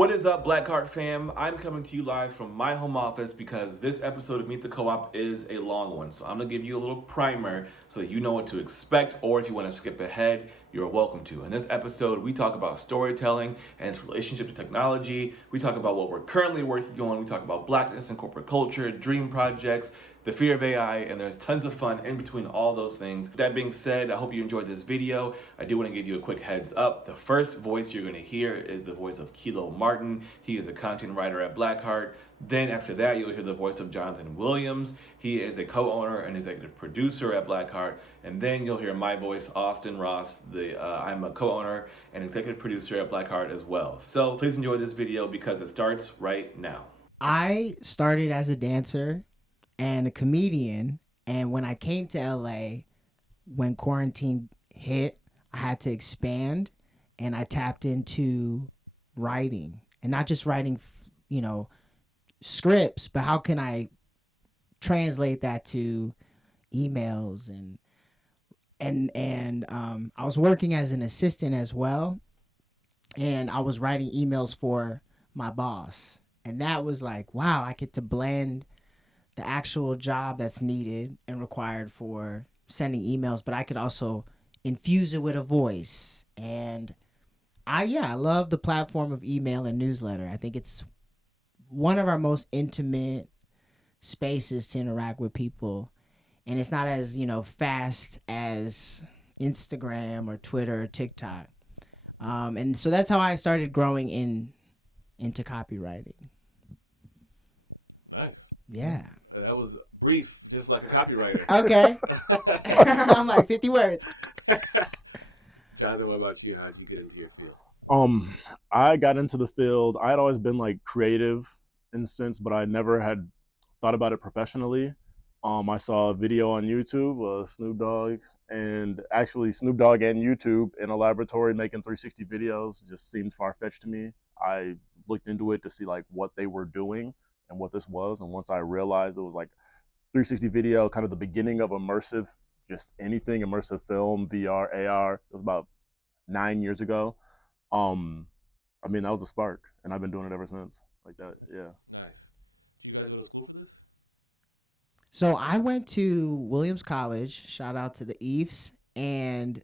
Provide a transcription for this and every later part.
What is up, Blackheart fam? I'm coming to you live from my home office because this episode of Meet the Co-op is a long one. So I'm going to give you a little primer so that you know what to expect, or if you want to skip ahead, you're welcome to. In this episode, we talk about storytelling and its relationship to technology. We talk about what we're currently working on. We talk about Blackness and corporate culture, dream projects, the fear of AI, and there's tons of fun in between all those things. That being said, I hope you enjoyed this video. I do want to give you a quick heads up. The first voice you're going to hear is the voice of Kilo Martin. He is a content writer at Blackheart. Then after that, you'll hear the voice of Jonathan Williams. He is a co-owner and executive producer at Blackheart. And then you'll hear my voice, Austin Ross. I'm a co-owner and executive producer at Blackheart as well. So please enjoy this video because it starts right now. I started as a dancer and a comedian, and when I came to LA, when quarantine hit, I had to expand, and I tapped into writing, and not just writing, scripts, but how can I translate that to emails and I was working as an assistant as well, and I was writing emails for my boss, and that was like, wow, I get to blend the actual job that's needed and required for sending emails, but I could also infuse it with a voice. And I love the platform of email and newsletter. I think it's one of our most intimate spaces to interact with people, and it's not as fast as Instagram or Twitter or TikTok. And so that's how I started growing into copywriting. Nice. Yeah. That was brief, just like a copywriter. Okay. I'm like 50 words. Jonathan, what about you? How did you get into your field? I got into the field. I had always been like creative in a sense, but I never had thought about it professionally. I saw a video on YouTube, Snoop Dogg, and actually Snoop Dogg and YouTube in a laboratory making 360 videos just seemed far-fetched to me. I looked into it to see like what they were doing and what this was, and once I realized it was like 360 video, kind of the beginning of immersive, just anything immersive film, VR, AR. It was about 9 years ago. I mean, that was a spark, and I've been doing it ever since. Like that, yeah. Nice. You guys go to school for this? So I went to Williams College, shout out to the Eves, and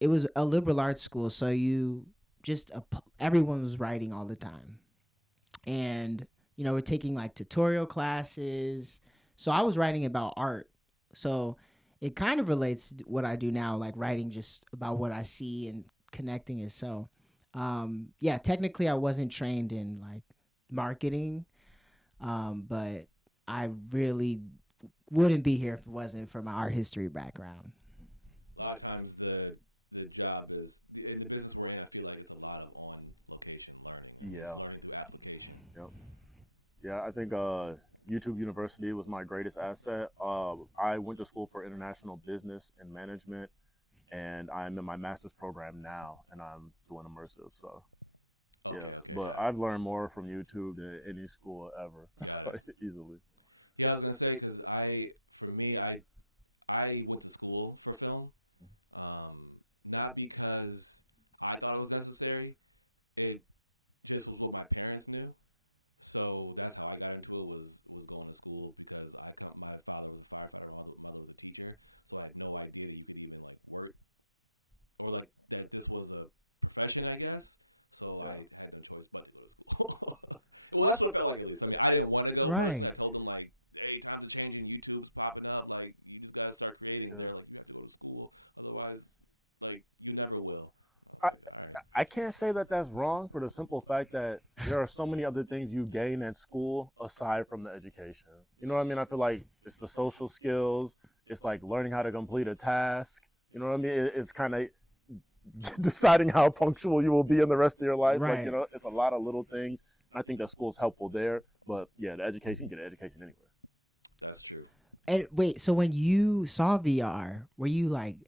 it was a liberal arts school. So everyone was writing all the time. And, we're taking like tutorial classes. So I was writing about art. So it kind of relates to what I do now, like writing just about what I see and connecting it. So, technically I wasn't trained in like marketing, but I really wouldn't be here if it wasn't for my art history background. A lot of times the job is, in the business we're in, I feel like it's a lot of on location learning. Yeah. Learning through application. Yep. Yeah, I think YouTube University was my greatest asset. I went to school for international business and management, and I'm in my master's program now, and I'm doing immersive. So, yeah. Okay. But I've learned more from YouTube than any school ever, easily. Yeah, I was gonna say because I went to school for film, not because I thought it was necessary. This was what my parents knew. So that's how I got into it, was going to school, because my father was a firefighter, my mother was a teacher, so I had no idea that you could even like work, or like that this was a profession, I guess. So yeah. I had no choice but to go to school. Well, that's what it felt like, at least. I mean, I didn't want to go, right. But I told them like, hey, times are changing, YouTube's popping up, like you just gotta start creating. And they're like, you have to go to school, otherwise, like you never will. I can't say that that's wrong, for the simple fact that there are so many other things you gain at school aside from the education. You know what I mean? I feel like it's the social skills. It's like learning how to complete a task. You know what I mean? It's kind of deciding how punctual you will be in the rest of your life. Right. Like, it's a lot of little things. I think that school's helpful there. But yeah, the education, you get an education anywhere. That's true. And wait, so when you saw VR, were you like,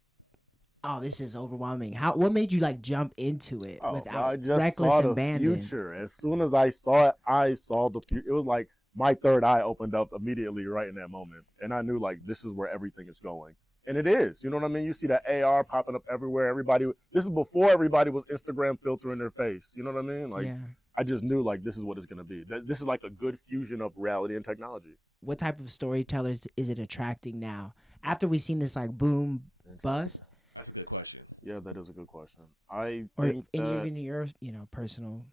oh, this is overwhelming? What made you like jump into it without reckless abandon? Future. As soon as I saw it, I saw the future. It was like my third eye opened up immediately right in that moment, and I knew like this is where everything is going. And it is, you know what I mean? You see that AR popping up everywhere. This is before everybody was Instagram filtering their face. You know what I mean? Like, yeah. I just knew like this is what it's gonna be. This is like a good fusion of reality and technology. What type of storytellers is it attracting now? After we've seen this like boom bust, That's a good question. Yeah, that is a good question. I or think in that your personal.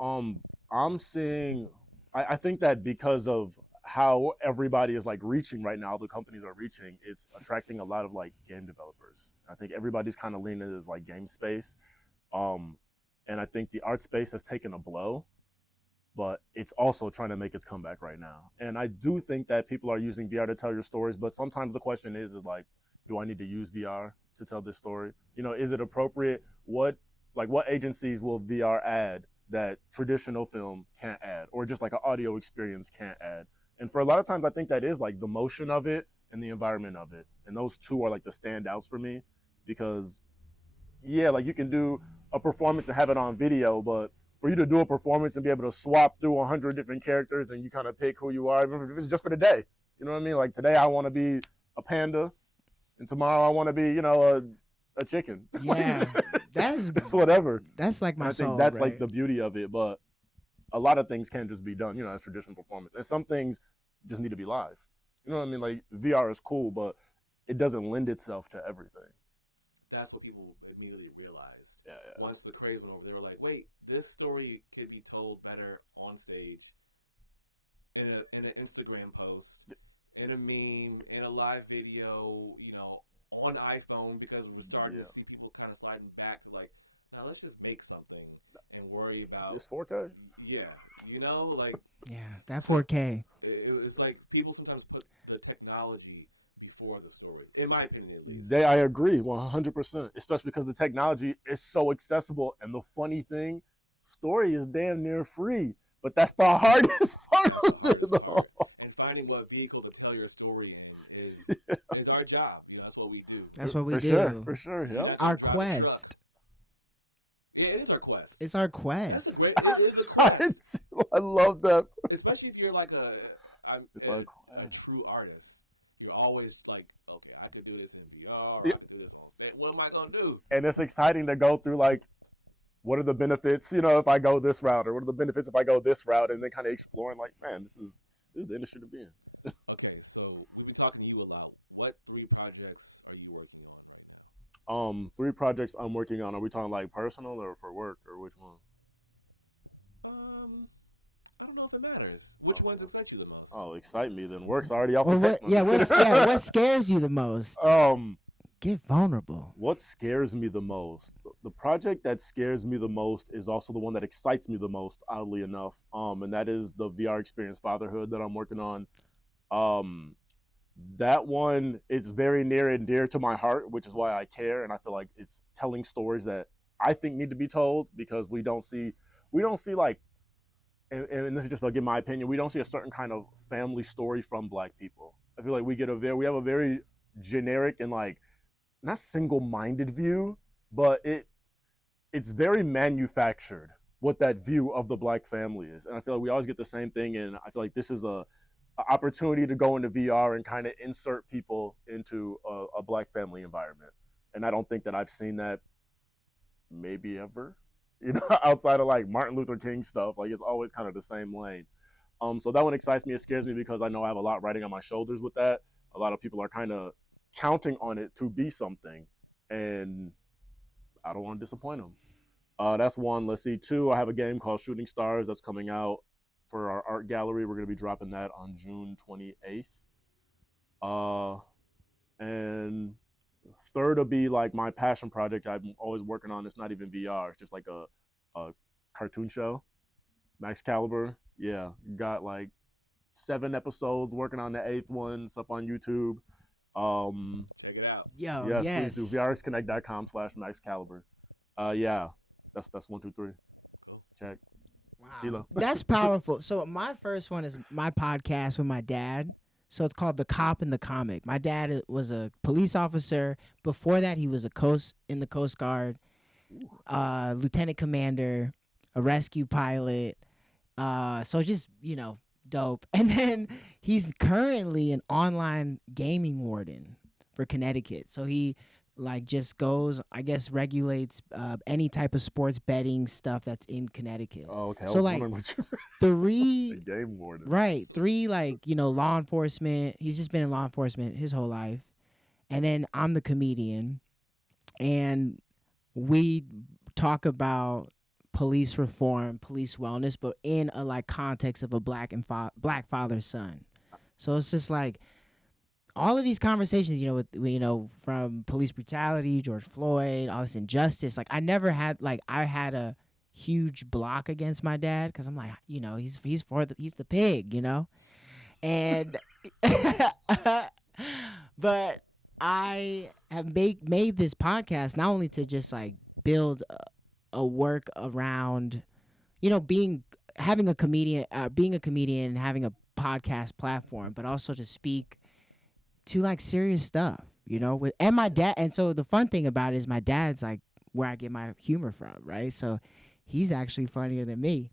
um I'm seeing I think that because of how everybody is like reaching right now, the companies are reaching, it's attracting a lot of like game developers. I think everybody's kind of leaning into this like game space. Um and I think the art space has taken a blow, but it's also trying to make its comeback right now. And I do think that people are using VR to tell your stories, but sometimes the question is like, do I need to use VR to tell this story? You know, is it appropriate? What agencies will VR add that traditional film can't add, or just like an audio experience can't add? And for a lot of times, I think that is like the motion of it and the environment of it, and those two are like the standouts for me, because yeah, like you can do a performance and have it on video, but for you to do a performance and be able to swap through 100 different characters and you kind of pick who you are, if it's just for the day, you know what I mean? Like today I want to be a panda, and tomorrow I want to be, you know, a chicken. Yeah, that is It's whatever. That's like my And I think soul. that's right? like the beauty of it. But a lot of things can't just be done, you know, as traditional performance, and some things just need to be live. You know what I mean? Like VR is cool, but it doesn't lend itself to everything. That's what people immediately realized. Yeah. Once the craze went over, they were like, "Wait, this story could be told better on stage, in an Instagram post, in a meme, in a live video, you know, on iPhone." Because we're starting to see people kind of sliding back to like, now let's just make something and worry about It's 4K. Yeah, you know, like that 4K. It's like people sometimes put the technology before the story, in my opinion at least. I agree 100%, especially because the technology is so accessible. And the funny thing, story is damn near free, but that's the hardest part of it though. And finding what vehicle to tell your story in is our job. You know, that's what we do. That's what we for do. For sure, yeah. Our quest. Yeah, it is our quest. It's our quest. That's a great. It is a quest. I love that. Especially if you're like a true artist. You're always like, okay, I could do this in VR, or I could do this on set. What am I gonna do? And it's exciting to go through like, what are the benefits, you know, if I go this route, or what are the benefits if I go this route, and then kind of exploring like, man, this is the industry to be in. Okay, so we'll be talking to you a lot. What 3 projects are you working on? 3 projects I'm working on. Are we talking like personal or for work, or which one? I don't know if it matters. Which ones excite you the most? Oh, excite me. Then work's already off the what scares you the most? Get vulnerable. What scares me the most? The project that scares me the most is also the one that excites me the most, oddly enough. And that is the VR experience fatherhood that I'm working on. That one is very near and dear to my heart, which is why I care, and I feel like it's telling stories that I think need to be told, because we don't see like, and this is just to give my opinion, we don't see a certain kind of family story from Black people. I feel like we have a very generic and like not single-minded view, but it's very manufactured what that view of the Black family is. And I feel like we always get the same thing, and I feel like this is a opportunity to go into VR and kind of insert people into a Black family environment. And I don't think that I've seen that maybe ever, you know, outside of like Martin Luther King stuff. Like it's always kind of the same lane. So that one excites me. It scares me because I know I have a lot riding on my shoulders with that. A lot of people are kind of counting on it to be something, and I don't want to disappoint them. That's one. Let's see. 2, I have a game called Shooting Stars that's coming out for our art gallery. We're going to be dropping that on June 28th. And 3rd will be like my passion project I'm always working on. It's not even VR. It's just like a cartoon show. Max Caliber. Yeah, got like 7 episodes, working on the 8th one. It's up on YouTube. Check it out. Yes. Please do. vrxconnect.com/maxcaliber. Yeah, that's 1, 2, 3. Check. Wow, that's powerful. So my first one is my podcast with my dad. So it's called The Cop and the Comic. My dad was a police officer. Before that, he was in the Coast Guard, lieutenant commander, a rescue pilot. So just, you know, dope. And then he's currently an online gaming warden for Connecticut. So he like just goes, I guess, regulates any type of sports betting stuff that's in Connecticut. Oh, okay. I So was like wondering what you three, the game warden. right, three like law enforcement. He's just been in law enforcement his whole life, and then I'm the comedian, and we talk about police reform, police wellness, but in a like context of a black father son. So it's just like all of these conversations, with from police brutality, George Floyd, all this injustice. Like I never had like I had a huge block against my dad because I'm like, he's the pig, and but I have made this podcast not only to just like build a work around, having a comedian, being a comedian, and having a podcast platform, but also to speak to like serious stuff, and my dad. And so the fun thing about it is my dad's like where I get my humor from, right? So he's actually funnier than me,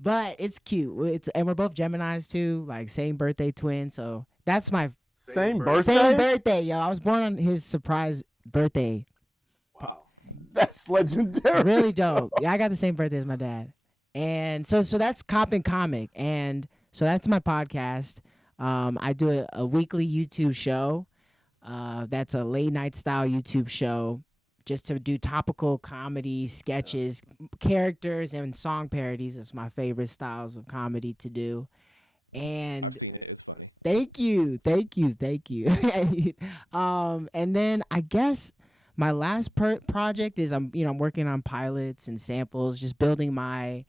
but it's cute. And we're both Geminis too, like same birthday twin. So that's my Same birthday? same birthday, yo. I was born on his surprise birthday. Wow. That's legendary. Really dope. Yeah, I got the same birthday as my dad. And so that's Cop and Comic. And so that's my podcast. I do a weekly YouTube show. That's a late night style YouTube show just to do topical comedy, sketches, characters, and song parodies. It's my favorite styles of comedy to do. And I've seen it. It's funny. thank you. And then I guess my last project is I'm working on pilots and samples, just building my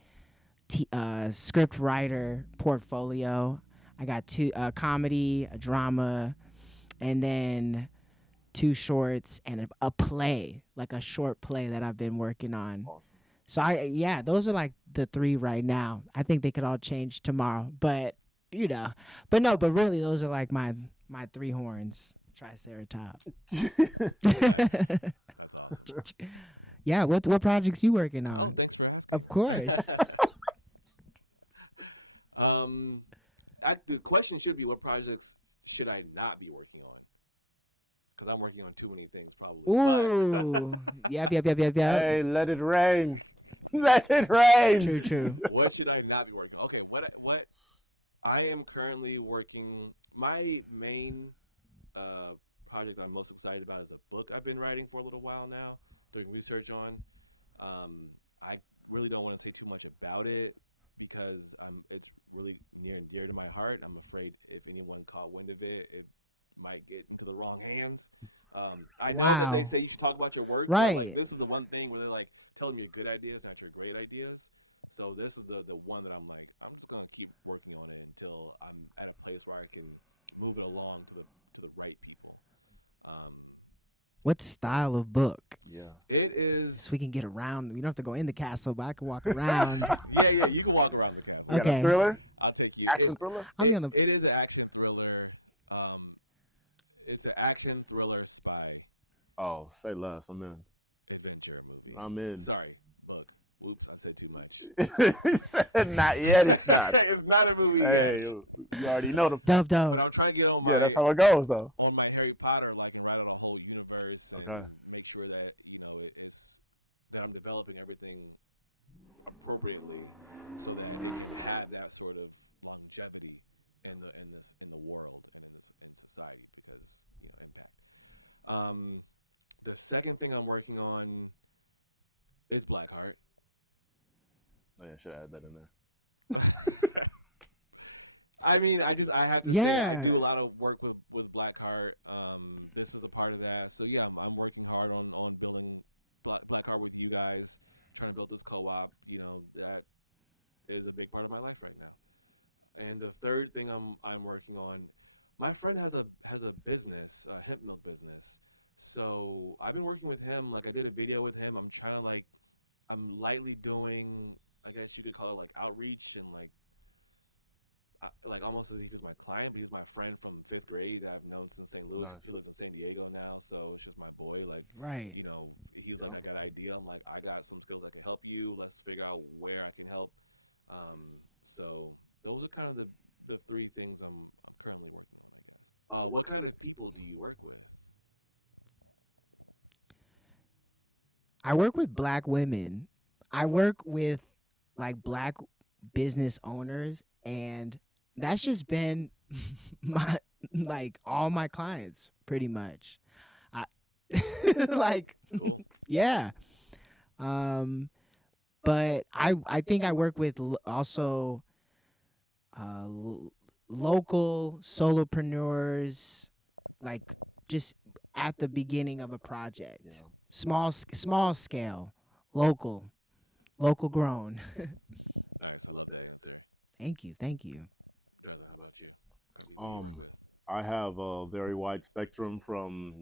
script writer portfolio. I got two comedy, a drama, and then 2 shorts and a play, like a short play that I've been working on. Awesome. So those are like the 3 right now. I think they could all change tomorrow, but but really those are like my 3 horns. Triceratops. Yeah, what projects you working on? Oh, thanks for asking. Of course. The question should be, what projects should I not be working on? Because I'm working on too many things, probably. Ooh. Yep. Hey, let it rain. Let it rain. True. What should I not be working on? Okay, what I am currently working, my main project I'm most excited about is a book I've been writing for a little while now, doing research on. I really don't want to say too much about it because it's really near and dear to my heart. I'm afraid if anyone caught wind of it, it might get into the wrong hands. I know that they say you should talk about your work. Right. Like, this is the one thing where they're like telling me your good ideas, not your great ideas. So this is the one that I'm like, I'm just going to keep working on it until I'm at a place where I can move it along to the right people. What style of book? Yeah. It is. So we can get around. You don't have to go in the castle, but I can walk around. Yeah, you can walk around the castle. You got Okay. a thriller? I'll take you. Action thriller? I'll be on the. It is an action thriller. It's an action thriller spy Oh, say less. I'm in. adventure movie. I'm in. Sorry, look. Oops, I said too much. Not yet. It's not. It's not a movie. Hey, Yet. you already know the. Dope. But I'm trying to get on my. Yeah, that's how it goes, though. On my Harry Potter, like, and write out a whole universe. And Okay. make sure that it's that I'm developing everything appropriately, so that it can have that sort of longevity in the world and in society, because impact. The second thing I'm working on is Blackheart. Oh, yeah, should add that in there. I mean, I have to say, Yeah. I do a lot of work with Blackheart. This is a part of that. So yeah, I'm working hard on building Blackheart with you guys, trying to build this co-op. That is a big part of my life right now. And the third thing I'm working on, my friend has a business, a hypno business. So I've been working with him. Like, I did a video with him. I'm trying to I'm lightly doing, I guess you could call it like outreach, and like almost as he's my client, but he's my friend from 5th grade that I've known since St. Louis. Nice. He lives in San Diego now, so it's just my boy. Like, Right. he's like, I got an idea. I'm like, I got some skills that can help you. Let's figure out where I can help. So those are kind of the 3 things I'm currently working. What kind of people do you work with? I work with Black women. I work with like Black business owners, and that's just been my like all my clients pretty much. I like yeah. Um but I think I work with also l- local solopreneurs, like just at the beginning of a project. Yeah. Small scale, local grown. Nice. I love that answer. Thank you. Jonah, how about you? How many people you work with? I have a very wide spectrum from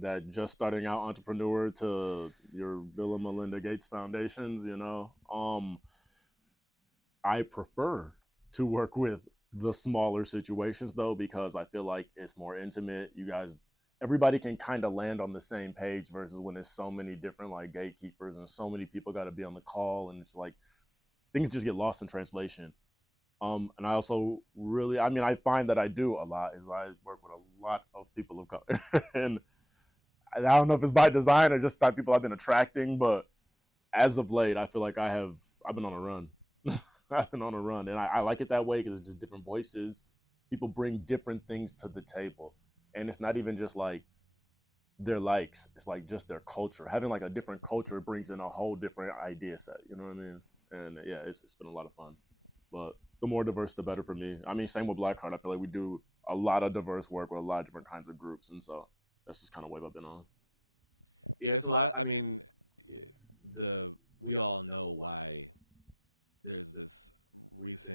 that just starting out entrepreneur to your Bill and Melinda Gates foundations. I prefer to work with the smaller situations though, because I feel like it's more intimate. Everybody can kind of land on the same page versus when there's so many different like gatekeepers and so many people got to be on the call, and it's like things just get lost in translation. And I also really, I mean, I find that I do a lot is I work with a lot of people of color, and I don't know if it's by design or just that people I've been attracting, but as of late, I feel like I've been on a run. I've been on a run, and I like it that way because it's just different voices. People bring different things to the table, and it's not even just like their likes; it's like just their culture. Having like a different culture brings in a whole different idea set. You know what I mean? And yeah, it's been a lot of fun. But the more diverse, the better for me. I mean, same with Blackheart. I feel like we do a lot of diverse work with a lot of different kinds of groups, and so that's just kind of wave I've been on. Yeah, it's a lot. I mean, we all know why there's this recent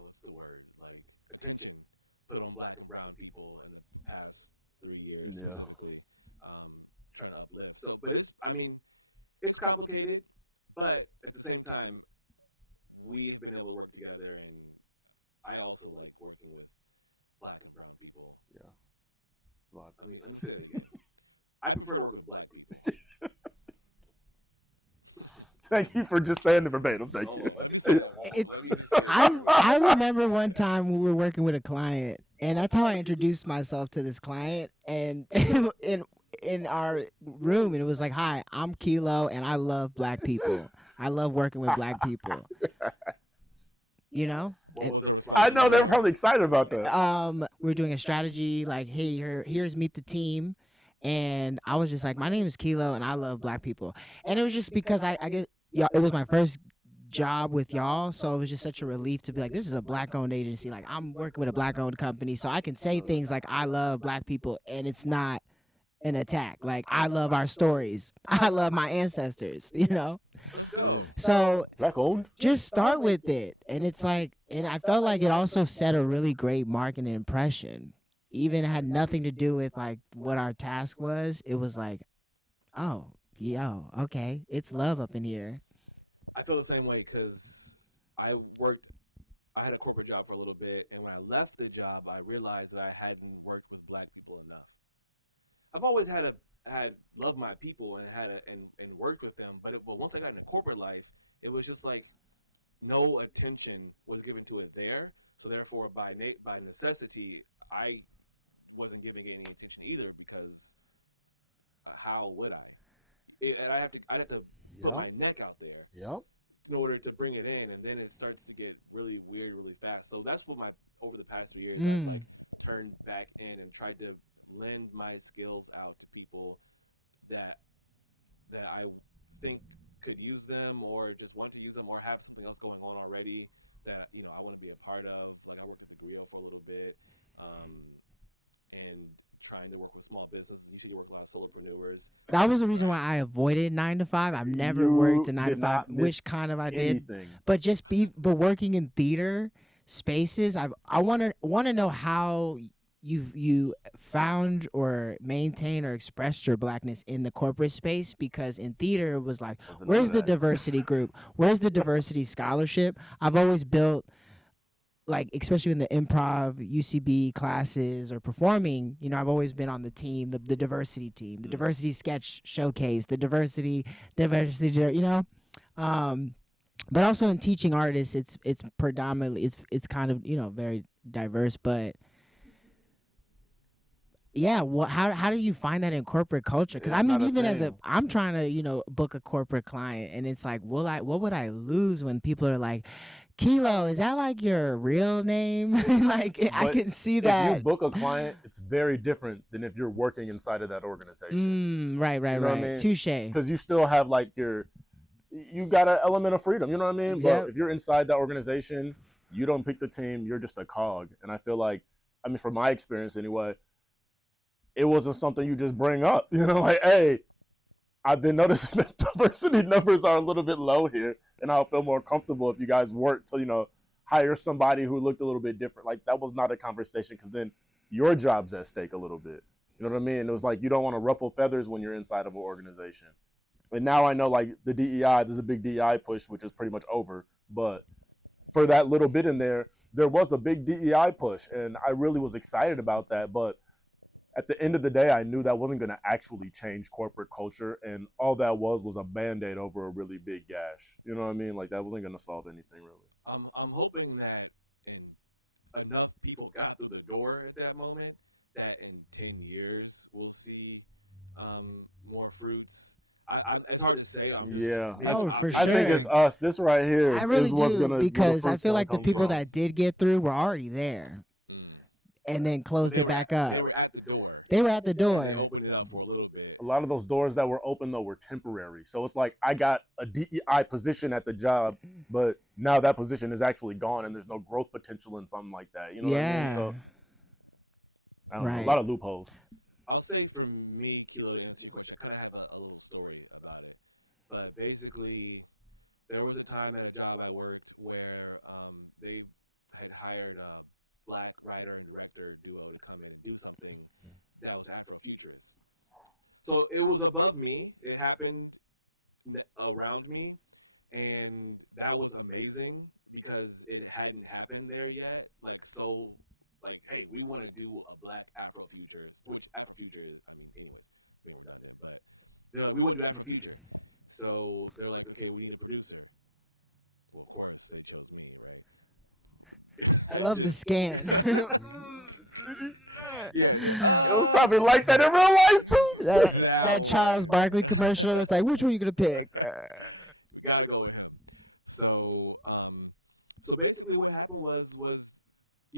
what's the word, like attention put on Black and brown people in the past 3 years specifically, trying to uplift. So, but it's complicated, but at the same time, we've been able to work together, and I also like working with Black and brown people. Yeah, it's a lot. I mean, let me say that again. I prefer to work with Black people. Thank you for just saying the verbatim. Thank you. Let me say that one. Let me just say I remember one time we were working with a client, and that's how I introduced myself to this client, and in our room, and it was like, "Hi, I'm Kilo, and I love Black people. I love working with Black people." You know? What was the response? I know they're probably excited about that. We're doing a strategy like, "Hey, here's meet the team." And I was just like, my name is Kilo, and I love Black people. And it was just because I guess it was my first job with y'all, so it was just such a relief to be like, this is a Black-owned agency. Like, I'm working with a Black-owned company, so I can say things like, I love Black people, and it's not an attack. Like, I love our stories. I love my ancestors, you know? So Black-owned? just start with it. And it's like, and I felt like it also set a really great marketing impression. Even had nothing to do with like what our task was. It was like, oh, okay, it's love up in here. I feel the same way because I had a corporate job for a little bit, and when I left the job, I realized that I hadn't worked with Black people enough. I've always had loved my people and and worked with them, but once I got into corporate life, it was just like no attention was given to it there. So therefore, by necessity, I wasn't giving it any attention either because how would I? I'd have to put my neck out there in order to bring it in, and then it starts to get really weird really fast. So that's what over the past few years I've like turned back in and tried to lend my skills out to people that I think could use them or just want to use them or have something else going on already that I want to be a part of. Like I worked with Rio for a little bit. And trying to work with small businesses. You should work with a lot of solopreneurs. That was the reason why I avoided 9 to 5. I've never worked a 9 to 5, which kind of I did. But but working in theater spaces, I want to know how you found or maintained or expressed your Blackness in the corporate space, because in theater it was like, where's the diversity group? Where's the diversity scholarship? I've always built, like, especially in the improv UCB classes or performing, I've always been on the team, the diversity team, the diversity sketch showcase, the diversity, but also in teaching artists, it's predominantly, it's kind of, very diverse, but Yeah, well, how do you find that in corporate culture? Because It's I mean, not a even thing. I'm trying to book a corporate client, and it's like, what would I lose when people are like, Kilo, is that like your real name? Like, I But can see if you that. book a client, it's very different than if you're working inside of that organization. Right, You know what I right. mean? Touche. Because you still have like you got an element of freedom. You know what I mean? But Yep. if you're inside that organization, you don't pick the team. You're just a cog. And I feel like, I mean, from my experience anyway, it wasn't something you just bring up. You know, like, hey, I've been noticing that diversity numbers are a little bit low here, and I'll feel more comfortable if you guys work to, hire somebody who looked a little bit different. Like that was not a conversation because then your job's at stake a little bit. You know what I mean? It was like you don't want to ruffle feathers when you're inside of an organization. And now I know like the DEI, there's a big DEI push, which is pretty much over. But for that little bit in there, there was a big DEI push, and I really was excited about that. But at the end of the day, I knew that wasn't going to actually change corporate culture, and all that was a band-aid over a really big gash. You know what I mean? Like that wasn't going to solve anything really. I'm hoping that enough people got through the door at that moment that in 10 years we'll see more fruits. It's hard to say. I'm just Yeah, Oh, for I think sure. it's us. This right here I really is what's do gonna because I feel like the come people from. that did get through were already there Mm. and then closed it back up. They were at the door. They were at the They door. opened it up for a little bit. A lot of those doors that were open though were temporary. So it's like I got a DEI position at the job, but now that position is actually gone, and there's no growth potential in something like that. You know what I mean? Yeah. So I don't know, a Right. lot of loopholes. I'll say for me, Kilo, to answer your question, I kind of have a little story about it. But basically, there was a time at a job I worked where they had hired a black writer and director duo to come in and do something that was Afrofuturist. So it was above me. It happened around me, and that was amazing because it hadn't happened there yet. Like, hey, we want to do a black Afrofuturist, which Afrofuture is, I mean, anyway, they were done it, but they're like, we want to do Afrofuture. So they're like, okay, we need a producer. Well, of course, they chose me, right? I love the scan. Yeah. It was probably like that in real life too. that Charles Barkley commercial. It's like, which one are you gonna pick? You gotta go with him. So, so basically, what happened was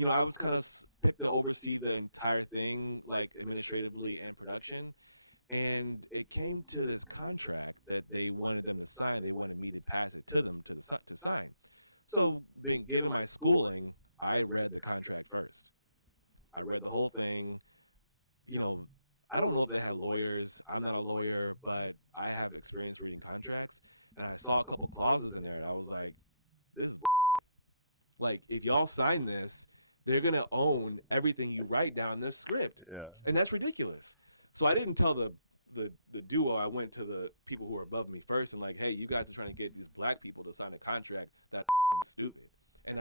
I was kind of picked to oversee the entire thing, like administratively and production, and it came to this contract that they wanted them to sign. They wanted me to pass it to them to sign. So, being given my schooling, I read the contract first. I read the whole thing. I don't know if they had lawyers. I'm not a lawyer, but I have experience reading contracts. And I saw a couple clauses in there, and I was like, this is like, if y'all sign this, they're going to own everything you write down in this script. Yeah. And that's ridiculous. So I didn't tell the duo. I went to the people who were above me first and like, hey, you guys are trying to get these black people to sign a contract. That's stupid. And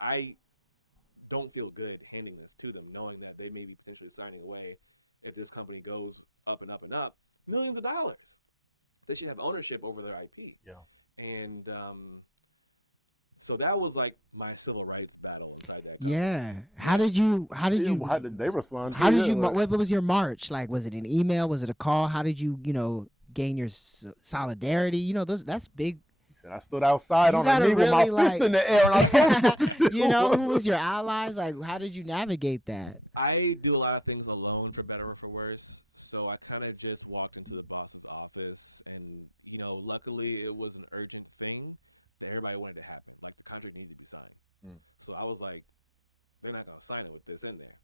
I don't feel good handing this to them, knowing that they may be potentially signing away if this company goes up and up and up millions of dollars. They should have ownership over their IP. Yeah. And so that was like my civil rights battle inside that company. Yeah. How did did they respond? How did you? What was your march? Like, was it an email? Was it a call? How did you gain your solidarity? That's big. I stood outside You on a gotta knee with my really, fist in the air, and I told them what to do. Who was your allies? Like, how did you navigate that? I do a lot of things alone, for better or for worse. So I kind of just walked into the boss's office, and luckily it was an urgent thing that everybody wanted to happen. Like the contract needed to be signed. So I was like, they're not gonna sign it with this in there.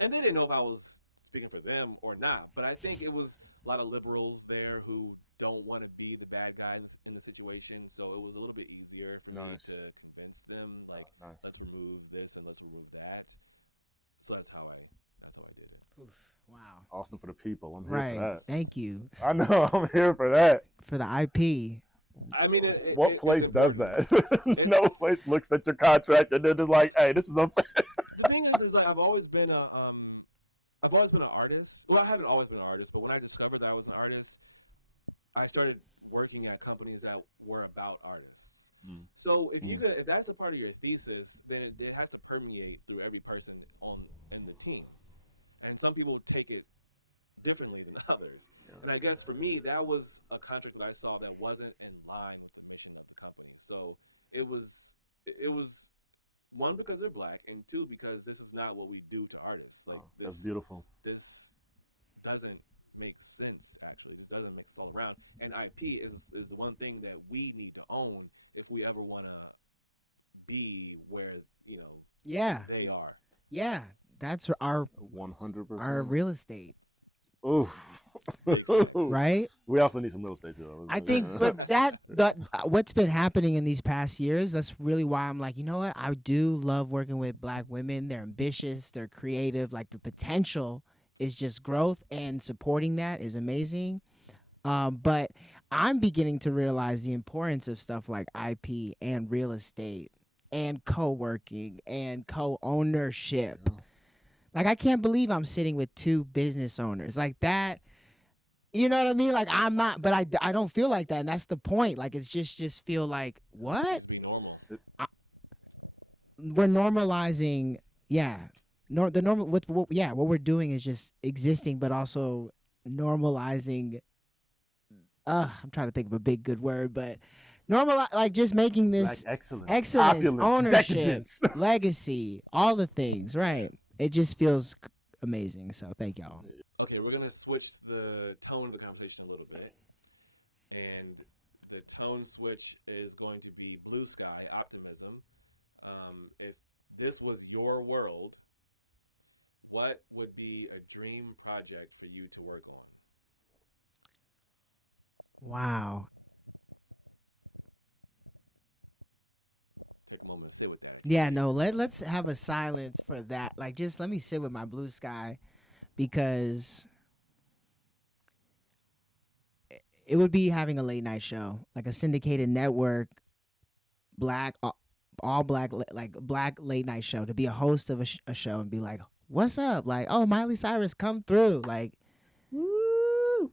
And they didn't know if I was speaking for them or not. But I think it was a lot of liberals there who don't want to be the bad guy in the situation. So it was a little bit easier for me to convince them, like, let's remove this and let's remove that. So that's how I did it. Oof, wow. Awesome for the people. I'm here for that. Thank you. I know. I'm here for that. For the IP. I mean, what place does that? No place looks at your contract and then is like, "Hey, this is unfair." The thing is like I've always been an artist. Well, I haven't always been an artist, but when I discovered that I was an artist, I started working at companies that were about artists. So if that's a part of your thesis, then it has to permeate through every person in the team. and some people take it differently than others. Yeah. And I guess for me, that was a contract that I saw that wasn't in line with the mission of the company. So it was one, because they're black, and two, because this is not what we do to artists. Like that's beautiful. This doesn't make sense. Actually, it doesn't make sense all around. And IP is the one thing that we need to own if we ever want to be where they are. Yeah, that's our 100%. our real estate. Oof. Right? We also need some real estate too. I think, but that what's been happening in these past years, that's really why I'm like, you know what? I do love working with black women. They're ambitious, they're creative. Like the potential is just growth, and supporting that is amazing. But I'm beginning to realize the importance of stuff like IP and real estate and co-working and co-ownership. Yeah. Like I can't believe I'm sitting with 2 business owners like that. You know what I mean? Like I'm not, but I don't feel like that, and that's the point. Like it's just feel like what? Be normal. We're normalizing, yeah. The normal what we're doing is just existing, but also normalizing. I'm trying to think of a big good word, but normal, like just making this Like excellence, excellence, ownership, decadence. legacy, all the things. Right? It just feels amazing. So thank y'all. Okay, we're gonna switch the tone of the conversation a little bit, and the tone switch is going to be blue sky optimism. If this was your world, what would be a dream project for you to work on? Wow. Take a moment to sit with that. Yeah. No. Let's have a silence for that. Like, just let me sit with my blue sky, because it would be having a late night show, like a syndicated network, black, all black, like black late night show, to be a host of a show and be like, "What's up?" Like, "Oh, Miley Cyrus, come through!" Like, woo,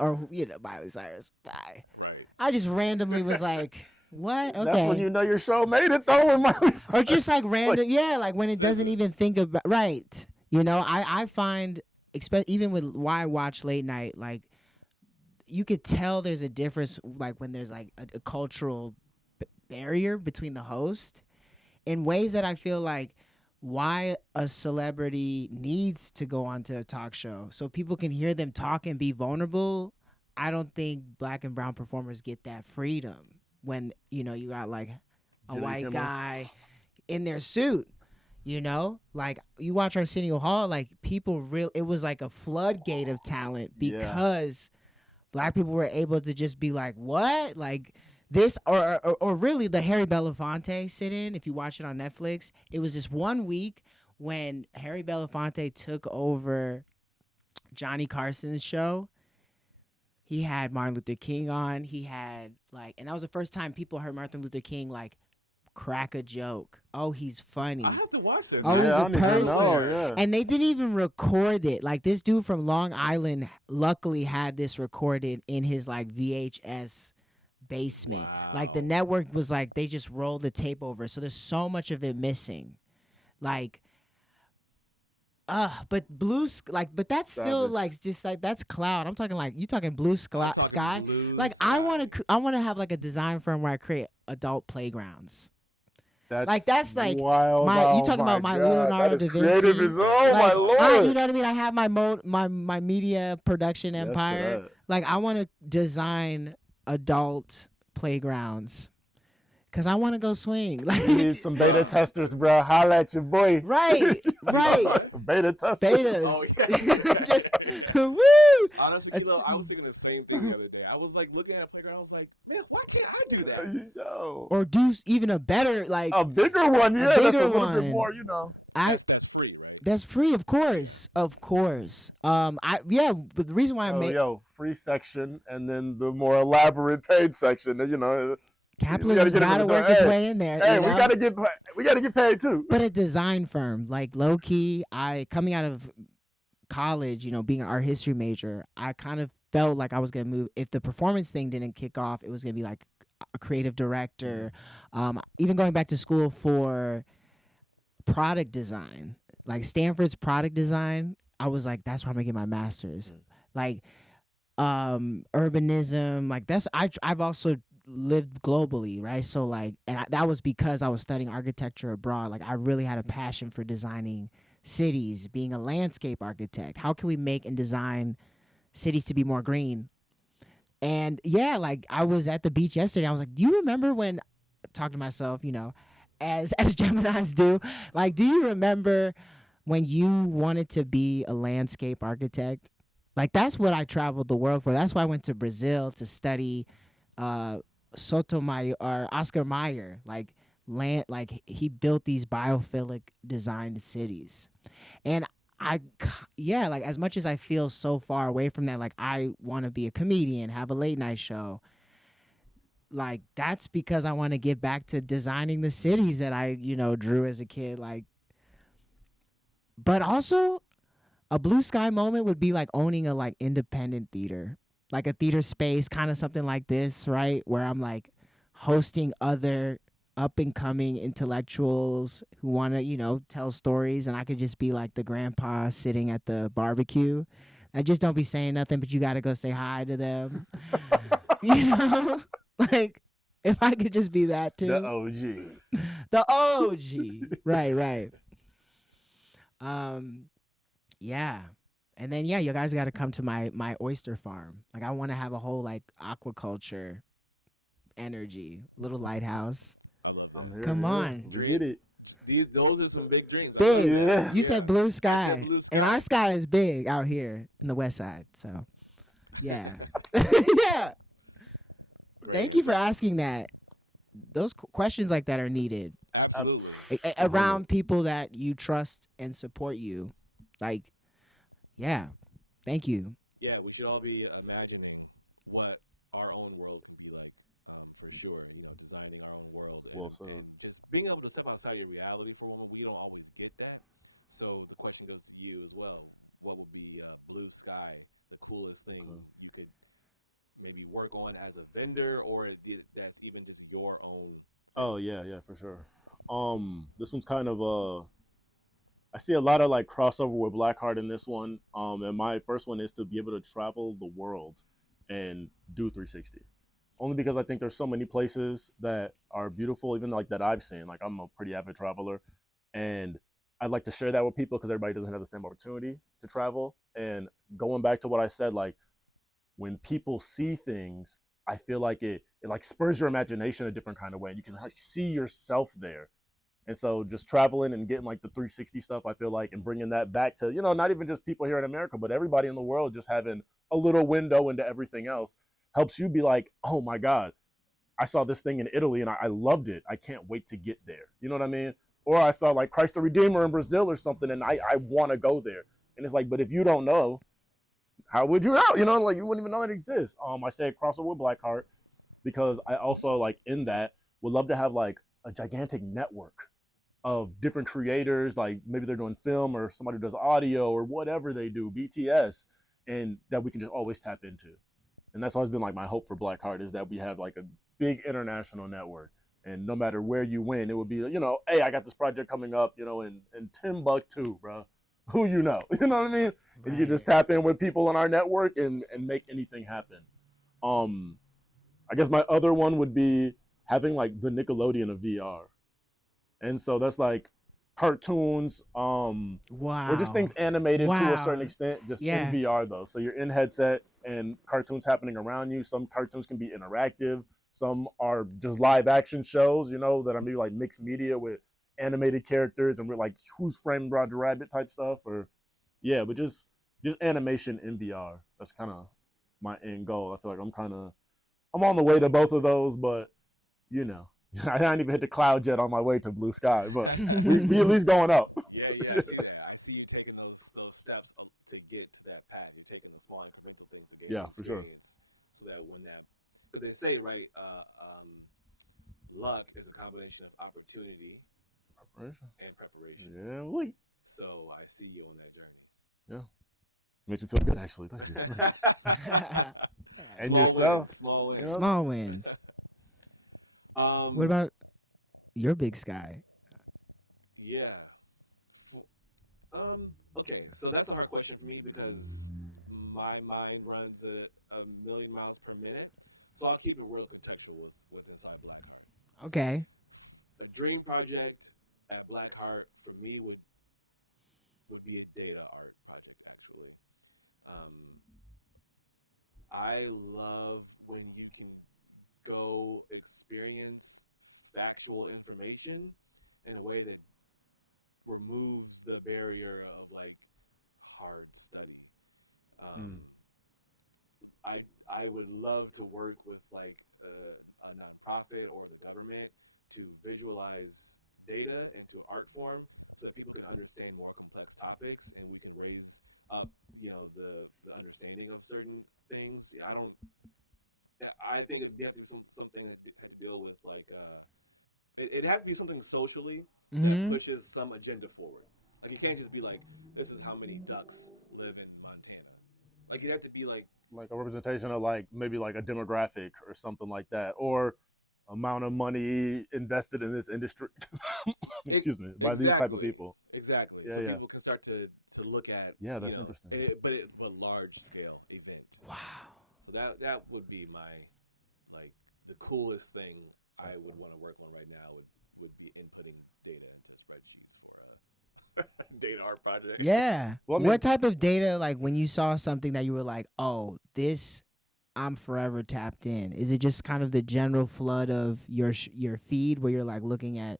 or Miley Cyrus. Bye. Right. I just randomly was like, "What?" Okay. That's when you know your show made it though. When Miley Cyrus. Or just like random, yeah, like when it doesn't even think about, right. I find, even with why I watch late night, like you could tell there's a difference, like when there's like a cultural barrier between the host, in ways that I feel like why a celebrity needs to go onto a talk show so people can hear them talk and be vulnerable. I don't think black and brown performers get that freedom when you got like a Jimmy white Kimmel. guy in their suit. Like you watch Arsenio Hall, like it was like a floodgate of talent because black people were able to just be like, what? Like this, or really the Harry Belafonte sit-in, if you watch it on Netflix, it was just 1 week when Harry Belafonte took over Johnny Carson's show. He had Martin Luther King on. He had and that was the first time people heard Martin Luther King crack a joke. Oh, he's funny. I have to watch this. Oh, he's I a don't even person. know, yeah. And they didn't even record it. Like this dude from Long Island luckily had this recorded in his VHS basement. Wow. Like the network was like, they just rolled the tape over. So there's so much of it missing. But but that's still Savage. that's cloud. I'm talking you talking blue sky. Blue I sky. want to have a design firm where I create adult playgrounds. That's like wild. you talking about my God, Leonardo that is da Vinci. creative as my lord. You know what I mean? I have my media production Yes to empire. that. I want to design adult playgrounds because I want to go swing. You need some beta testers, bro. Holla at your boy. Right. Beta testers. Betas. Oh, yeah. Just woo. Honestly, I was thinking the same thing the other day. I was looking at a playground. I was like, man, why can't I do that? Yo. Or do even a better A bigger one, yeah. That's a bigger little one. bit more, That's free, right? That's free, of course. But the reason why I made free section and then the more elaborate paid section. capitalism's get it gotta from the work door. its Hey, way in there. Hey, you we know? gotta get paid too. But a design firm, low key, coming out of college, being an art history major, I kind of felt like I was gonna move. If the performance thing didn't kick off, it was gonna be like a creative director. Even going back to school for product design, like Stanford's product design. I was like, that's where I'm gonna get my master's. Like, urbanism, like I've also lived globally, right? So like, that was because I was studying architecture abroad. Like, I really had a passion for designing cities, being a landscape architect. How can we make and design cities to be more green? And yeah, like I was at the beach yesterday. I was like, do you remember when? Talk to myself, as Geminis do. Like, do you remember when you wanted to be a landscape architect? Like, that's what I traveled the world for. That's why I went to Brazil to study Sotomayor or Oscar Mayer. Like he built these biophilic designed cities. And yeah, like as much as I feel so far away from that, like I want to be a comedian, have a late night show. Like that's because I want to get back to designing the cities that I, drew as a kid. Like, but also a blue sky moment would be like owning a like independent theater, like a theater space, kind of something like this, right? Where I'm like hosting other up and coming intellectuals who want to, tell stories, and I could just be like the grandpa sitting at the barbecue. I just don't be saying nothing, but you got to go say hi to them. Like if I could just be that too. The OG. The OG. Right. Yeah. And then you guys got to come to my oyster farm. Like I want to have a whole like aquaculture energy, little lighthouse. I love I'm that. here. Come on. We get it. Those are some big dreams. Big. Yeah. You said blue sky. blue sky. And our sky is big out here in the west side. So, yeah. Yeah. Thank you for asking that. Those questions like that are needed. Absolutely. Around people that you trust and support you. Like, yeah. Thank you. Yeah, we should all be imagining what our own world can be like, for sure. Designing our own world. Well said. And just being able to step outside your reality for a moment, we don't always get that. So the question goes to you as well. What would be blue sky, the coolest thing you could maybe work on as a vendor, or that's even just your own? Oh yeah, for sure. This one's kind of I see a lot of like crossover with Blackheart in this one. And my first one is to be able to travel the world and do 360. Only because I think there's so many places that are beautiful, even like that I've seen. Like I'm a pretty avid traveler, and I'd like to share that with people because everybody doesn't have the same opportunity to travel. And going back to what I said, like when people see things, I feel like it like spurs your imagination a different kind of way. And you can like see yourself there. And so just traveling and getting like the 360 stuff, I feel like, and bringing that back to, not even just people here in America, but everybody in the world, just having a little window into everything else helps you be like, oh my God, I saw this thing in Italy and I loved it. I can't wait to get there. You know what I mean? Or I saw like Christ the Redeemer in Brazil or something and I want to go there. And it's like, but if you don't know, how would you know? Like you wouldn't even know it exists. I say crossover with Blackheart because I also like in that would love to have like a gigantic network of different creators, like maybe they're doing film or somebody who does audio or whatever they do, BTS, and that we can just always tap into. And that's always been like my hope for Blackheart is that we have like a big international network. And no matter where you win, it would be, hey, I got this project coming up, in Timbuktu, bro. Who you know? You know what I mean? Right. And you can just tap in with people in our network and make anything happen. I guess my other one would be having like the Nickelodeon of VR. And so that's like cartoons, wow, or just things animated to a certain extent, just in VR though. So you're in headset and cartoons happening around you. Some cartoons can be interactive. Some are just live action shows, that are maybe like mixed media with animated characters and we're like Who's Framed Roger Rabbit type stuff, or but just animation in VR. That's kind of my end goal. I feel like I'm on the way to both of those, but I didn't even hit the cloud yet on my way to blue sky, but we at least going up. Yeah, I see that. I see you taking those steps to get to that path. You're taking the small incremental things to get for sure. So that when because they say, right, luck is a combination of opportunity and preparation. Yeah, wait. So I see you on that journey. Yeah. Makes me feel good, actually. Thank you. And small yourself. Wins, small wins. What about your big sky? Yeah. Okay, so that's a hard question for me because my mind runs a million miles per minute. So I'll keep it real contextual with inside Blackheart. Okay. A dream project at Blackheart for me would be a data art project actually. Um, I love when you can go experience factual information in a way that removes the barrier of like hard study. Um, Mm. I would love to work with like a nonprofit or the government to visualize data into art form so that people can understand more complex topics and we can raise up the understanding of certain things. I don't. I think it'd have to be something that had to deal with like it'd have to be something socially that Mm-hmm. pushes some agenda forward. Like you can't just be like, this is how many ducks live in Montana. Like you have to be like, Like a representation of like maybe like a demographic or something like that, or amount of money invested in this industry. it, Excuse me, by these type of exactly, people. exactly. Yeah, So yeah, people can start to look at yeah. That's interesting. but large scale event. Wow. So that would be my like the coolest thing I That's would fun. want to work on right now would be inputting data into spreadsheets for a data art project. Yeah. Well, I What mean, type of data, like when you saw something that you were like, oh, this I'm forever tapped in? Is it just kind of the general flood of your feed where you're like looking at,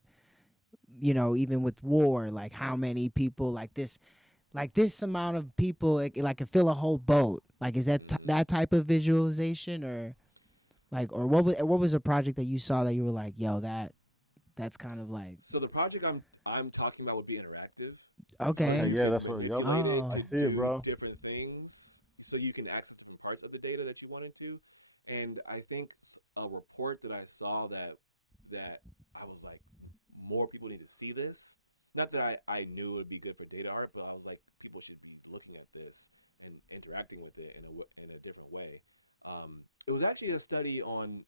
even with war, like how many people like this amount of people like can fill a whole boat. Like is that Mm-hmm. that type of visualization or like or what was a project that you saw that you were like, yo, that's kind of like So the project I'm talking about would be interactive. So okay, okay. you yeah, can that's what. Yep, manipulate it Oh. I to see it, do bro. different things. So you can access different parts of the data that you wanted to. And I think a report that I saw that I was like, more people need to see this. Not that I knew it would be good for data art, but I was like, people should be looking at this and interacting with it in a different way. It was actually a study on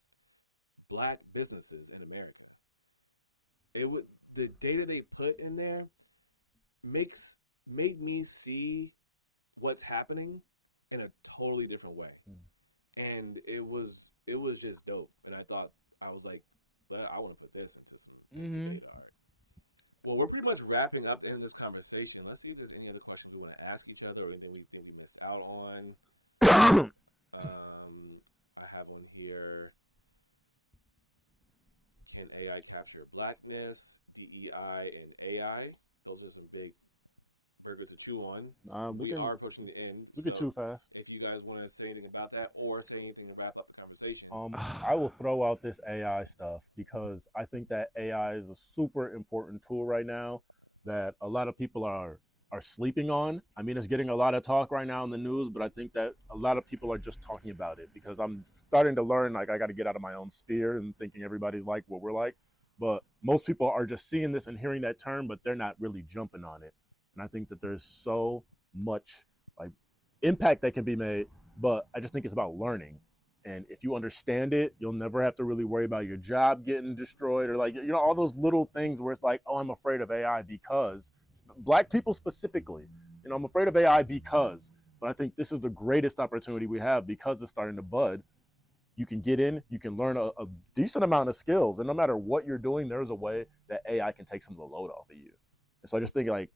black businesses in America. It would the data they put in there makes made me see what's happening in a totally different way, Mm. and it was just dope. And I thought I was like, I want to put this into Mm-hmm. data art. Well, we're pretty much wrapping up the end of this conversation. Let's see if there's any other questions we want to ask each other or anything we maybe missed out on. I have one here. Can AI capture blackness? DEI and AI. Those are some big burger to chew on. We We can are approaching the end, we can chew so fast. if you guys want to say anything about that or say anything to wrap up the conversation. I will throw out this AI stuff because I think that AI is a super important tool right now that a lot of people are sleeping on. I mean, it's getting a lot of talk right now in the news, but I think that a lot of people are just talking about it because I'm starting to learn like I got to get out of my own sphere and thinking everybody's like what we're like. But most people are just seeing this and hearing that term, but they're not really jumping on it. And I think that there's so much like impact that can be made, but I just think it's about learning. And if you understand it, you'll never have to really worry about your job getting destroyed or like all those little things where it's like, oh, I'm afraid of AI because black people specifically, I'm afraid of AI because. But I think this is the greatest opportunity we have because it's starting to bud. You can get in, you can learn a decent amount of skills, and no matter what you're doing, there's a way that AI can take some of the load off of you. And so I just think like,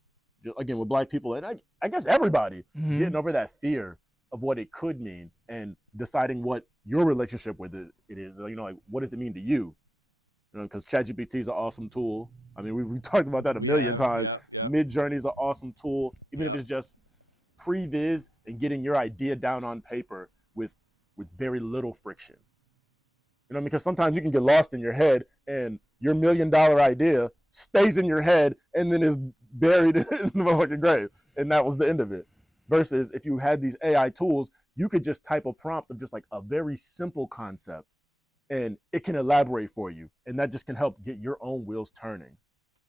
again, with black people, and I guess everybody Mm-hmm. getting over that fear of what it could mean and deciding what your relationship with it is. Like what does it mean to you? Because ChatGPT is an awesome tool. I mean, we talked about that a We million have, times. yep, yep, Mid Journey is an awesome tool, even if yep. it's just previs and getting your idea down on paper with very little friction. Because sometimes you can get lost in your head and your $1 million idea stays in your head and then is buried in the motherfucking grave. And that was the end of it. Versus if you had these AI tools, you could just type a prompt of just like a very simple concept and it can elaborate for you. And that just can help get your own wheels turning.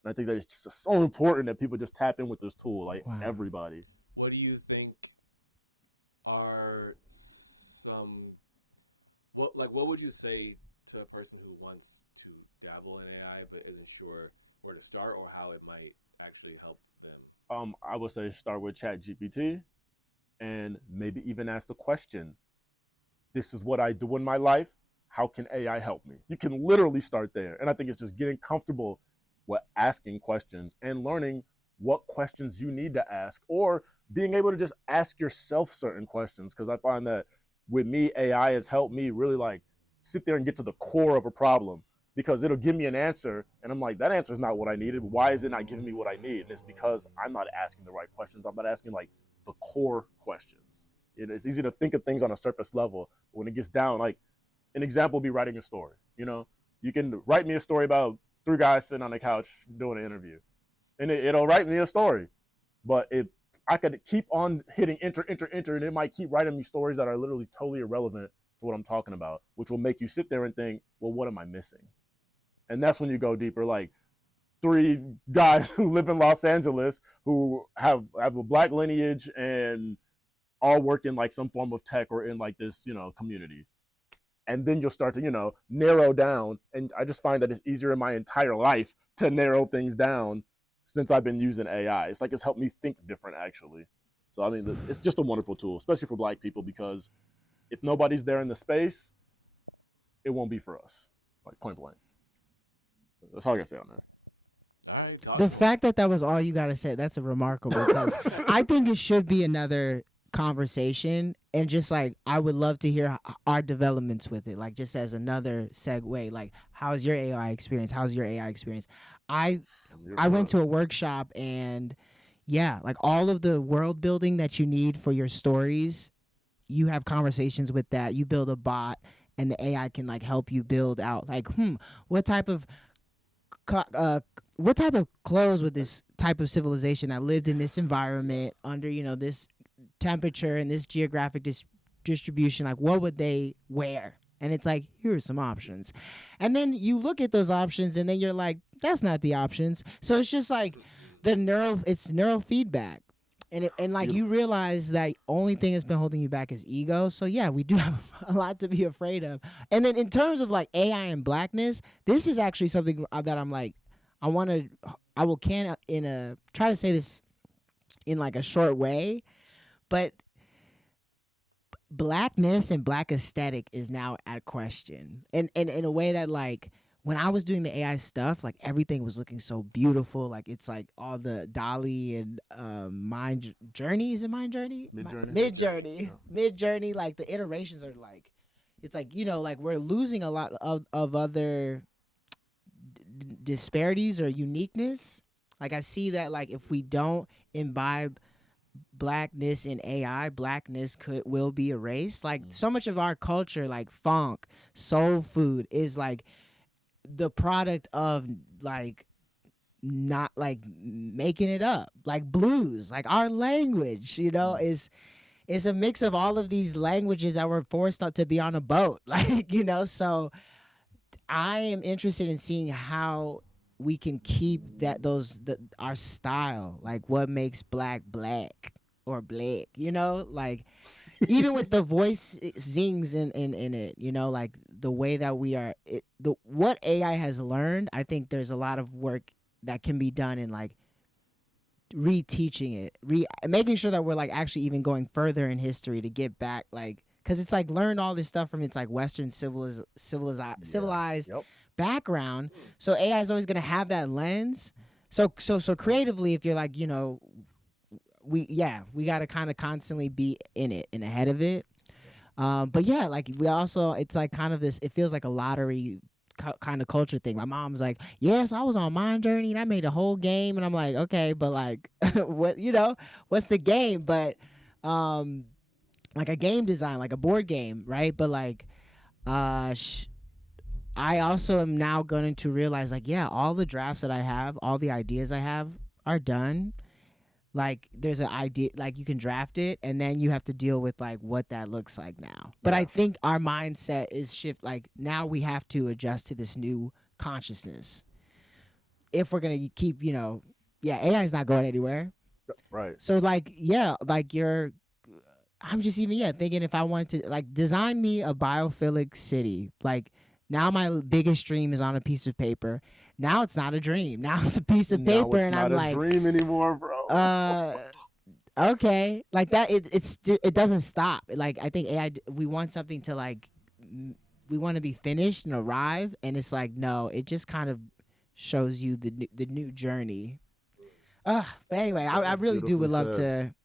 And I think that it's just so important that people just tap in with this tool, like Wow. everybody. What do you think are some what would you say to a person who wants to dabble in AI but isn't sure where to start or how it might actually help them? I would say start with Chat GPT and maybe even ask the question, this is what I do in my life. How can AI help me? You can literally start there. And I think it's just getting comfortable with asking questions and learning what questions you need to ask, or being able to just ask yourself certain questions. Because I find that with me, AI has helped me really like sit there and get to the core of a problem, because it'll give me an answer and I'm like, that answer is not what I needed. Why is it not giving me what I need? And it's because I'm not asking the right questions. I'm not asking like the core questions. It's easy to think of things on a surface level. When it gets down, like an example would be writing a story. You know, you can write me a story about three guys sitting on a couch doing an interview, and it'll write me a story. But I could keep on hitting enter, enter, enter, and it might keep writing me stories that are literally totally irrelevant to what I'm talking about, which will make you sit there and think, well, what am I missing? And that's when you go deeper. Like three guys who live in Los Angeles who have a black lineage and all work in like some form of tech or in like this, community. And then you'll start to, narrow down. And I just find that it's easier in my entire life to narrow things down since I've been using AI. It's like it's helped me think different, actually. So, I mean, it's just a wonderful tool, especially for Black people, because if nobody's there in the space, it won't be for us, like point blank. That's all I got to say on that. The fact that was all you got to say, that's a remarkable, because I think it should be another conversation, and just like I would love to hear our developments with it, like just as another segue, like how's your AI experience? I went to a workshop, and yeah, like all of the world building that you need for your stories, you have conversations with that, you build a bot, and the AI can like help you build out like what type of clothes with this type of civilization that lived in this environment under this temperature and this geographic distribution, like what would they wear? And it's like, here are some options, and then you look at those options and then you're like, that's not the options. So it's just like it's neurofeedback, and like you realize that only thing that's been holding you back is ego. So yeah, we do have a lot to be afraid of. And then in terms of like AI and Blackness, this is actually something that I'm like, I will try to say this in like a short way, but Blackness and Black aesthetic is now at question. And in a way that like when I was doing the AI stuff, like everything was looking so beautiful. Like it's like all the Dolly and Mind Journey. Is it Mind Journey? Mid Journey. Like the iterations are like, it's like, like we're losing a lot of other disparities or uniqueness. Like I see that like if we don't imbibe Blackness in AI, Blackness will be erased. Like so much of our culture, like funk, soul food, is like the product of like not like making it up. Like blues, like our language, is a mix of all of these languages that were forced to be on a boat. Like, so I am interested in seeing how we can keep our style, like what makes black or black, like even with the voice zings in it, like the way that we are, what AI has learned. I think there's a lot of work that can be done in like reteaching it, making sure that we're like actually even going further in history to get back, like, because it's like learned all this stuff from its like Western civilized background. So AI is always gonna have that lens. So creatively, if you're like, we gotta kind of constantly be in it and ahead of it. But yeah, like we also, it's like kind of this, it feels like a lottery kind of culture thing. My mom's like, yes, I was on Mind Journey and I made a whole game, and I'm like, okay, but like what, what's the game? But like a game design, like a board game, right? But like I also am now going to realize, like, yeah, all the drafts that I have, all the ideas I have are done. Like there's an idea, like you can draft it and then you have to deal with like what that looks like now. But I think our mindset is shift, like now we have to adjust to this new consciousness if we're going to keep, AI is not going anywhere. Right. So like, yeah, like I'm just even thinking if I wanted to like design me a biophilic city, like Now my biggest dream is on a piece of paper. Now it's not a dream. Now it's a piece of Now paper, it's and not I'm a like, dream anymore, bro. okay, like that. It doesn't stop. Like I think AI, we want something to like, we want to be finished and arrive, and it's like no, it just kind of shows you the new journey. But anyway, I That's really do beautifully would love said. to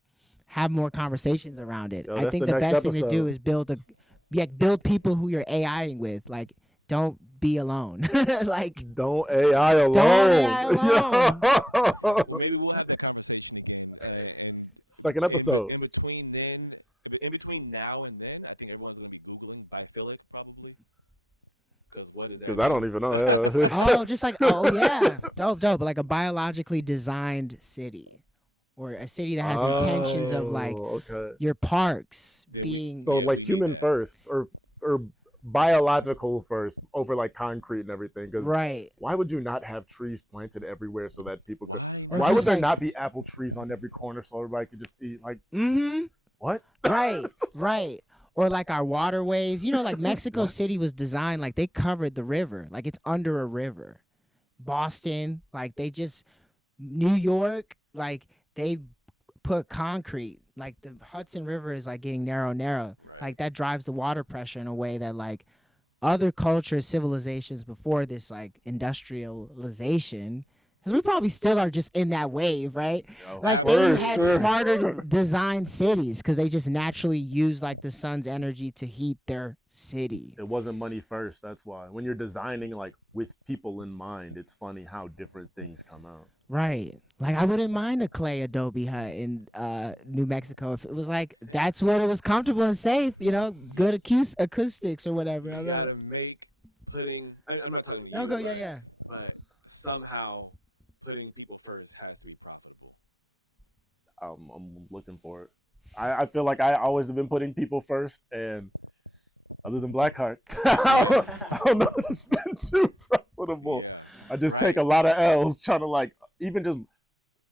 have more conversations around it. Yo, I that's think the the next best thing to do episode. is build people who you're AIing with. Like, don't be alone. Like, Don't AI alone. don't AI alone. Yo. Maybe we'll have that conversation again. And Second episode. in between now and then, I think everyone's gonna be Googling biphilic probably. Because what is that? Because I don't even know. Yeah. Oh, just like yeah, dope. Like a biologically designed city, or a city that has intentions of like okay. your parks Yeah, being. So Yeah, like we need human that. first, or biological first over like concrete and everything. Because Right. why would you not have trees planted everywhere so that people could? Or Why would just there like- not be apple trees on every corner so everybody could just eat? Like Mm-hmm. what? Right. Or like our waterways. You know, like Mexico City was designed like they covered the river. Like it's under a river. Boston, like they just New York, like they put concrete. Like the Hudson River is like getting narrow. Like that drives the water pressure in a way that like other cultures, civilizations before this like industrialization, because we probably still are just in that wave, right? Like they For had sure. smarter designed cities because they just naturally use like the sun's energy to heat their city. It wasn't money first. That's why. When you're designing like with people in mind, it's funny how different things come out. Right. Like I wouldn't mind a clay adobe hut in New Mexico if it was like that's what it was comfortable and safe, you know, good acoustics or whatever. I You don't gotta know. make I'm not talking to you. No, go, but- yeah. But somehow putting people first has to be profitable. I'm looking for it. I feel like I always have been putting people first, and other than Blackheart, I don't know if it's been too profitable. Yeah. I just Right. take a lot of L's trying to like even just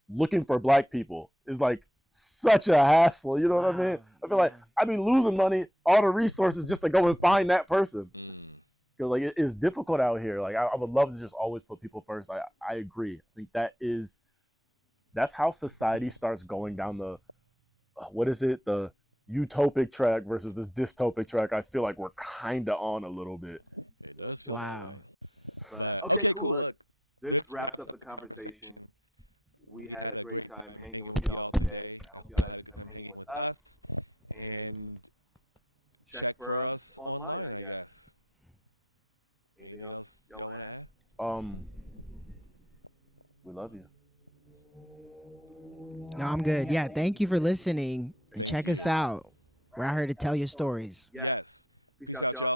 looking for black people is like such a hassle. You know what I mean? I feel like I'd be losing money, all the resources just to go and find that person. Because like it's difficult out here. Like I would love to just always put people first. I agree. I think that's how society starts going down the what is it, the utopic track versus this dystopic track. I feel like we're kind of on a little bit. It does feel Wow. But okay, cool. Look, this wraps up the conversation. We had a great time hanging with y'all today. I hope y'all had a good time hanging with us. And check for us online, I guess. Anything else y'all want to add? We love you. No, I'm good. Yeah, thank you for listening and check us out. We're out here to tell your stories. Yes. Peace out, y'all.